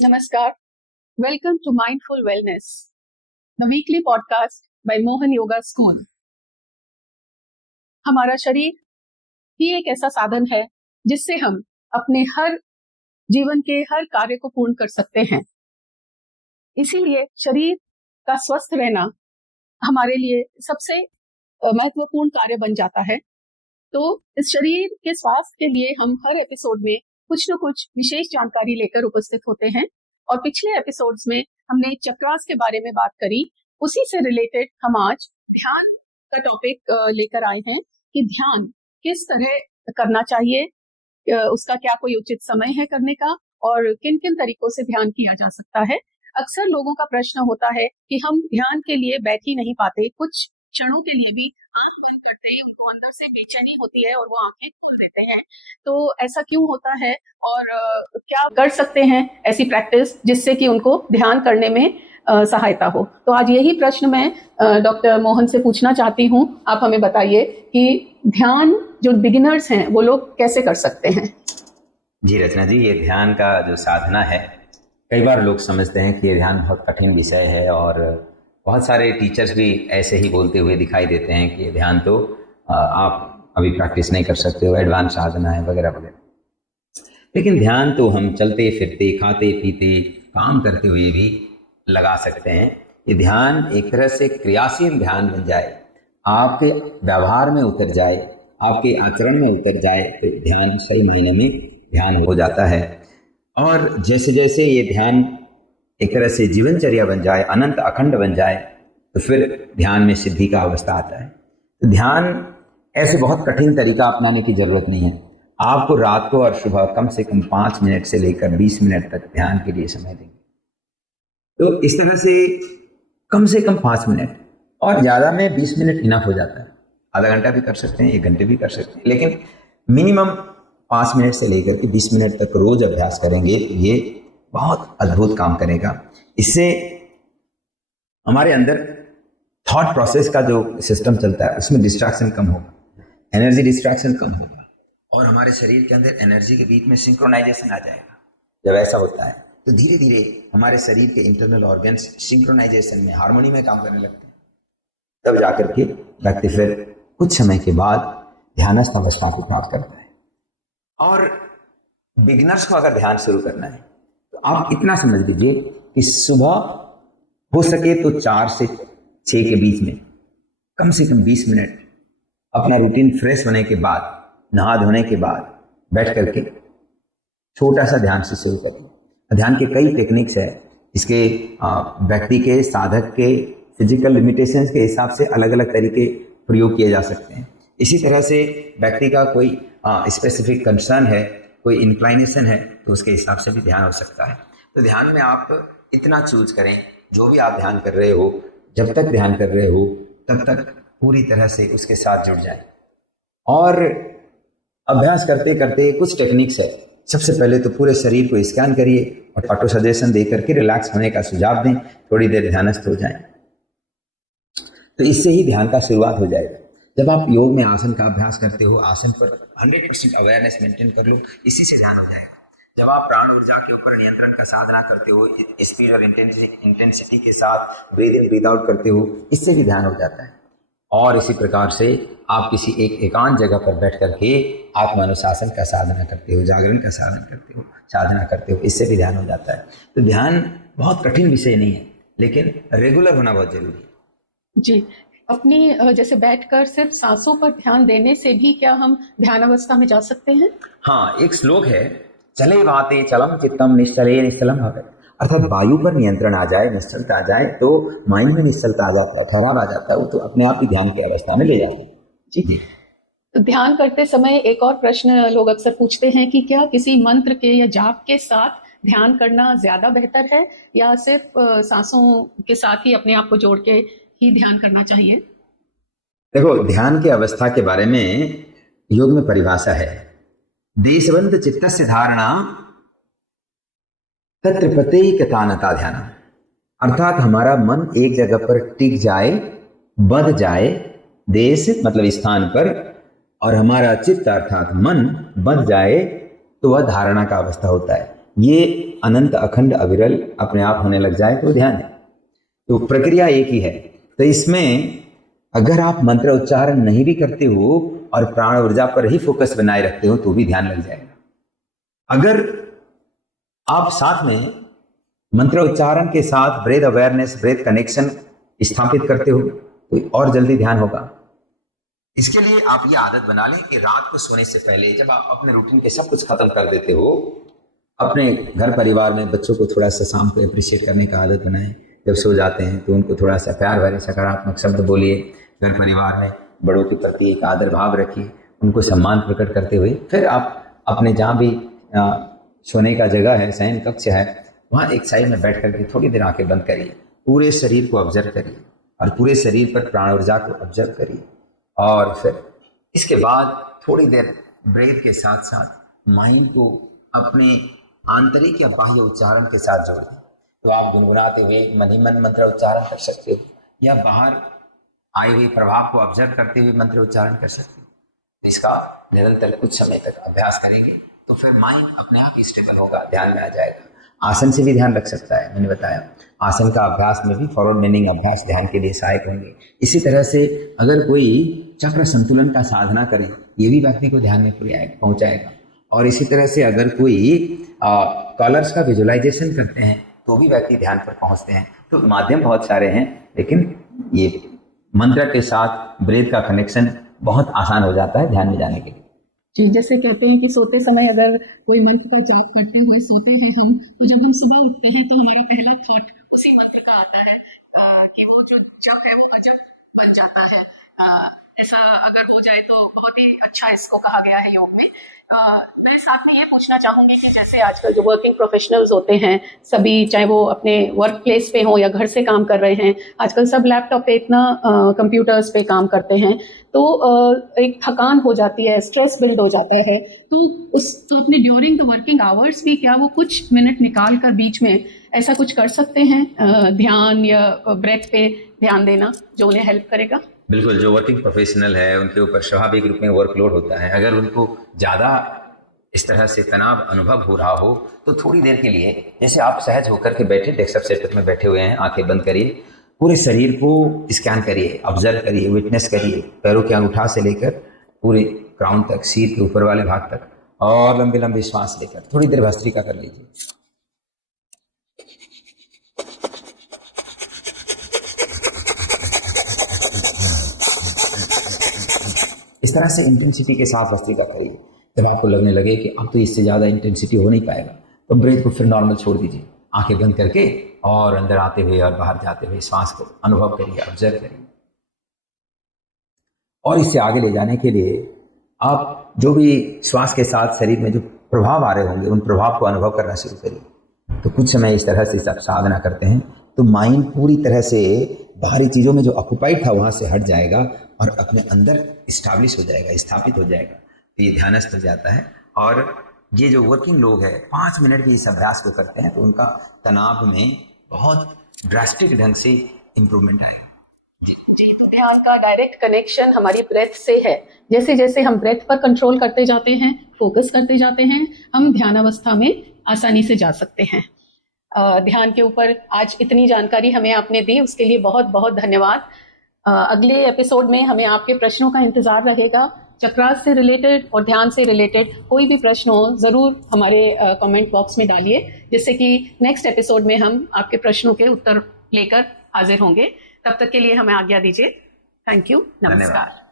Namaskar. Welcome to Mindful Wellness, the weekly podcast by Mohan Yoga School. हमारा शरीर ही एक ऐसा साधन है जिससे हम अपने हर जीवन के हर कार्य को पूर्ण कर सकते हैं। इसीलिए शरीर का स्वस्थ रहना हमारे लिए सबसे महत्वपूर्ण कार्य बन जाता है। तो इस शरीर के स्वास्थ्य के लिए हम हर एपिसोड में कुछ न कुछ विशेष जानकारी लेकर उपस्थित होते हैं और पिछले एपिसोड्स में हमने चक्रास के बारे में बात करी। उसी से रिलेटेड हम आज ध्यान का टॉपिक लेकर आए हैं कि ध्यान किस तरह करना चाहिए, उसका क्या कोई उचित समय है करने का और किन किन तरीकों से ध्यान किया जा सकता है। अक्सर लोगों का प्रश्न होता है कि हम ध्यान के लिए बैठ ही नहीं पाते, कुछ क्षणों के लिए भी आंख बंद करते ही उनको अंदर से बेचैनी होती है और वो आंखें खोल देते हैं। तो ऐसा क्यों होता है और क्या कर सकते हैं ऐसी प्रैक्टिस जिससे कि उनको ध्यान करने में सहायता हो। तो आज यही प्रश्न मैं डॉक्टर मोहन से पूछना चाहती हूँ। आप हमें बताइए कि ध्यान जो बिगिनर्स हैं वो लोग कैसे कर सकते हैं। जी रचना जी, ये ध्यान का जो साधना है, कई बार लोग समझते हैं कि ये ध्यान बहुत कठिन विषय है और बहुत सारे टीचर्स भी ऐसे ही बोलते हुए दिखाई देते हैं कि ध्यान तो आप अभी प्रैक्टिस नहीं कर सकते हो, एडवांस साधना है वगैरह वगैरह। लेकिन ध्यान तो हम चलते फिरते, खाते पीते, काम करते हुए भी लगा सकते हैं। ये ध्यान एक तरह से क्रियाशील ध्यान बन जाए, आपके व्यवहार में उतर जाए, आपके आचरण में उतर जाए तो ध्यान सही मायने में ध्यान हो जाता है। और जैसे जैसे ये ध्यान एक तरह से जीवनचर्या बन जाए, अनंत अखंड बन जाए, तो फिर ध्यान में सिद्धि का अवस्था आता है। तो ध्यान ऐसे बहुत कठिन तरीका अपनाने की जरूरत नहीं है। आपको रात को और सुबह कम से कम 5 मिनट से लेकर 20 मिनट तक ध्यान के लिए समय देंगे। तो इस तरह से कम 5 मिनट और ज़्यादा में 20 मिनट इनफ हो जाता है। आधा घंटा भी कर सकते हैं, 1 घंटे भी कर सकते हैं, लेकिन मिनिमम 5 मिनट से लेकर के 20 मिनट तक रोज अभ्यास करेंगे तो ये बहुत अद्भुत काम करेगा। इससे हमारे अंदर थॉट प्रोसेस का जो सिस्टम चलता है उसमें डिस्ट्रैक्शन कम होगा, एनर्जी डिस्ट्रैक्शन कम होगा और हमारे शरीर के अंदर एनर्जी के बीच में सिंक्रोनाइजेशन आ जाएगा। जब ऐसा होता है तो धीरे धीरे हमारे शरीर के इंटरनल ऑर्गन्स सिंक्रोनाइजेशन में, हार्मोनी में काम करने लगते हैं। तब जाकर के व्यक्ति फिर कुछ समय के बाद ध्यानस्थ अवस्था को प्राप्त करता है। और बिगिनर्स को अगर ध्यान शुरू करना है तो आप इतना समझ लीजिए कि सुबह हो सके तो 4 से 6 के बीच में कम से कम 20 मिनट अपना रूटीन फ्रेश होने के बाद, नहा धोने के बाद बैठ करके छोटा सा ध्यान से शुरू करिए। ध्यान के कई टेक्निक्स है, इसके व्यक्ति के, साधक के फिजिकल लिमिटेशंस के हिसाब से अलग अलग तरीके प्रयोग किए जा सकते हैं। इसी तरह से व्यक्ति का कोई स्पेसिफिक कंसर्न है, कोई इंक्लाइनेशन है, तो उसके हिसाब से भी ध्यान हो सकता है। तो ध्यान में आप इतना चूज करें, जो भी आप ध्यान कर रहे हो, जब तक ध्यान कर रहे हो तब तक पूरी तरह से उसके साथ जुड़ जाएं। और अभ्यास करते करते कुछ टेक्निक्स है। सबसे पहले तो पूरे शरीर को स्कैन करिए और ऑटो सजेशन दे करके रिलैक्स होने का सुझाव दें, थोड़ी देर ध्यानस्थ हो जाएं। तो इससे ही ध्यान का शुरुआत हो जाएगा। जब आप योग में आसन का अभ्यास करते हो, आसन पर 100% अवेयरनेस मेंटेन कर लो, इसी से ध्यान हो जाएगा। जब आप प्राण ऊर्जा के ऊपर नियंत्रण का साधना करते हो, स्पीड और इंटेंसिटी के साथ ब्रीद इन ब्रीद आउट करते हो, इससे भी ध्यान हो जाता है। और इसी प्रकार से आप किसी एक एकांत जगह पर बैठ करके आत्मानुशासन का साधना करते हो, जागरण का साधना करते हो, साधना करते हो, इससे भी ध्यान हो जाता है। तो ध्यान बहुत कठिन विषय नहीं है, लेकिन रेगुलर होना बहुत जरूरी है। जी, अपनी जैसे बैठकर सिर्फ सांसों पर ध्यान देने से भी क्या हम ध्यान अवस्था में जा सकते हैं? हाँ, एक श्लोक है, चले वाते चलम चित्तम निश्चले निश्चलम भवेत्। अर्थात वायु पर नियंत्रण आ जाए, निश्चलता आ जाए तो माइंड में निश्चलता आ जाता है, ठहराव आ जाता है, वो तो अपने आप ही ध्यान की अवस्था में ले जाता है। जी। तो ध्यान करते समय एक और प्रश्न लोग अक्सर पूछते हैं कि क्या किसी मंत्र के या जाप के साथ ध्यान करना ज्यादा बेहतर है या सिर्फ सांसों के साथ ही अपने आप को जोड़ के ही ध्यान करना चाहिए? देखो, ध्यान की अवस्था के बारे में योग में परिभाषा है, देशवंत चित्तस्य धारणा तत्र प्रत्येकतानता ध्यान। अर्थात हमारा मन एक जगह पर टिक जाए, बंध जाए, देश मतलब स्थान पर, और हमारा चित्त अर्थात मन बंध जाए तो वह धारणा का अवस्था होता है। ये अनंत अखंड अविरल अपने आप होने लग जाए तो ध्यान है। तो प्रक्रिया एक ही है। तो इसमें अगर आप मंत्र उच्चारण नहीं भी करते हो और प्राण ऊर्जा पर ही फोकस बनाए रखते हो तो भी ध्यान लग जाएगा। अगर आप साथ में मंत्र उच्चारण के साथ ब्रेथ अवेयरनेस, ब्रेथ कनेक्शन स्थापित करते हो तो और जल्दी ध्यान होगा। इसके लिए आप ये आदत बना लें कि रात को सोने से पहले जब आप अपने रूटीन के सब कुछ खत्म कर देते हो, अपने घर परिवार में बच्चों को थोड़ा सा शाम को अप्रिशिएट करने का आदत बनाएं। जब सो जाते हैं तो उनको थोड़ा सा प्यार भरे सकारात्मक शब्द बोलिए। घर परिवार में बड़ों के प्रति एक आदर भाव रखिए, उनको सम्मान प्रकट करते हुए फिर आप अपने जहाँ भी सोने का जगह है, शयन कक्ष है, वहाँ एक साइड में बैठ करके थोड़ी देर आंखें बंद करिए। पूरे शरीर को ऑब्जर्व करिए और पूरे शरीर पर प्राण ऊर्जा को ऑब्जर्व करिए। और फिर इसके बाद थोड़ी देर ब्रेथ के साथ साथ माइंड को अपने आंतरिक या बाह्य उच्चारण के साथ जोड़िए। तो आप गुनगुनाते हुए मन ही मन मंत्र उच्चारण कर सकते हो या बाहर आए हुए प्रभाव को ऑब्जर्व करते हुए मंत्र उच्चारण कर सकते हो। इसका निरंतर कुछ समय तक अभ्यास करेंगे तो फिर माइंड अपने आप स्टेबल होगा, ध्यान में आ जाएगा। आसन से भी ध्यान रख सकता है, मैंने बताया आसन का अभ्यास में भी फॉरवर्ड मीनिंग अभ्यास ध्यान के लिए सहायक होंगे। इसी तरह से अगर कोई चक्र संतुलन का साधना करे, ये भी व्यक्ति को ध्यान में पहुंचाएगा। और इसी तरह से अगर कोई कलर्स का विजुअलाइजेशन करते हैं तो भी व्यक्ति ध्यान पर पहुंचते हैं। तो माध्यम बहुत सारे हैं, लेकिन ये मंत्र के साथ ब्रेथ का कनेक्शन बहुत आसान हो जाता है ध्यान में जाने के लिए। जी, जैसे कहते हैं कि सोते समय अगर कोई मंत्र का जाप करते हुए सोते हैं हम, तो जब हम सुबह उठते हैं तो हमारा पहला थॉट उसी मंत्र का आता है कि वो जो जप है वो गजब बन जाता है। ऐसा अगर हो जाए तो बहुत ही अच्छा इसको कहा गया है योग में। मैं साथ में ये पूछना चाहूँगी कि जैसे आजकल जो वर्किंग प्रोफेशनल्स होते हैं सभी, चाहे वो अपने वर्क प्लेस पे हों या घर से काम कर रहे हैं, आजकल सब लैपटॉप पे इतना कंप्यूटर्स पे काम करते हैं, तो एक थकान हो जाती है, स्ट्रेस बिल्ड हो जाता है। तो अपने ड्यूरिंग द वर्किंग आवर्स भी क्या वो कुछ मिनट निकाल कर बीच में ऐसा कुछ कर सकते हैं, ध्यान या ब्रेथ पे ध्यान देना जो उन्हें हेल्प करेगा? बिल्कुल, जो वर्किंग प्रोफेशनल है उनके ऊपर स्वाभाविक रूप में वर्कलोड होता है। अगर उनको ज़्यादा इस तरह से तनाव अनुभव हो रहा हो तो थोड़ी देर के लिए जैसे आप सहज होकर के बैठे डेस्कटॉप सेटअप में बैठे हुए हैं, आंखें बंद करिए, पूरे शरीर को स्कैन करिए, ऑब्जर्व करिए, विटनेस करिए, पैरों के अंगूठा से लेकर पूरे क्राउन तक, सिर के ऊपर वाले भाग तक, और लंबे लंबे श्वास लेकर थोड़ी देर भस्त्रिका कर लीजिए। इस तरह से इंटेंसिटी के साथ भस्त्रिका करिए। जब आपको लगने लगे कि अब तो इससे ज़्यादा इंटेंसिटी हो नहीं पाएगा तो ब्रेथ को फिर नॉर्मल छोड़ दीजिए, आंखें बंद करके और अंदर आते हुए और बाहर जाते हुए श्वास को अनुभव करिए, ऑब्जर्व करिए। और इससे आगे ले जाने के लिए आप जो भी श्वास के साथ शरीर में जो प्रभाव आ रहे होंगे उन प्रभाव को अनुभव करना शुरू करिए। तो कुछ समय इस तरह से सब साधना करते हैं तो माइंड पूरी तरह से बाहरी चीज़ों में जो ऑक्युपाइड था वहाँ से हट जाएगा और अपने अंदर इस्टाब्लिश हो जाएगा, स्थापित हो जाएगा। तो ये ध्यानस्थ हो जाता है। और ये जो वर्किंग लोग हैं 5 मिनट भी इस अभ्यास को करते हैं तो उनका तनाव में बहुत ड्रास्टिक ढंग से इम्प्रूवमेंट आएगा। ध्यान का डायरेक्ट कनेक्शन हमारी ब्रेथ से है। जैसे जैसे हम ब्रेथ पर कंट्रोल करते जाते हैं, फोकस करते जाते हैं, हम ध्यान अवस्था में आसानी से जा सकते हैं। ध्यान के ऊपर आज इतनी जानकारी हमें आपने दी, उसके लिए बहुत बहुत धन्यवाद। अगले एपिसोड में हमें आपके प्रश्नों का इंतजार रहेगा। चक्रास से रिलेटेड और ध्यान से रिलेटेड कोई भी प्रश्न हो ज़रूर हमारे कमेंट बॉक्स में डालिए, जिससे कि नेक्स्ट एपिसोड में हम आपके प्रश्नों के उत्तर लेकर हाजिर होंगे। तब तक के लिए हमें आज्ञा दीजिए। थैंक यू, नमस्कार।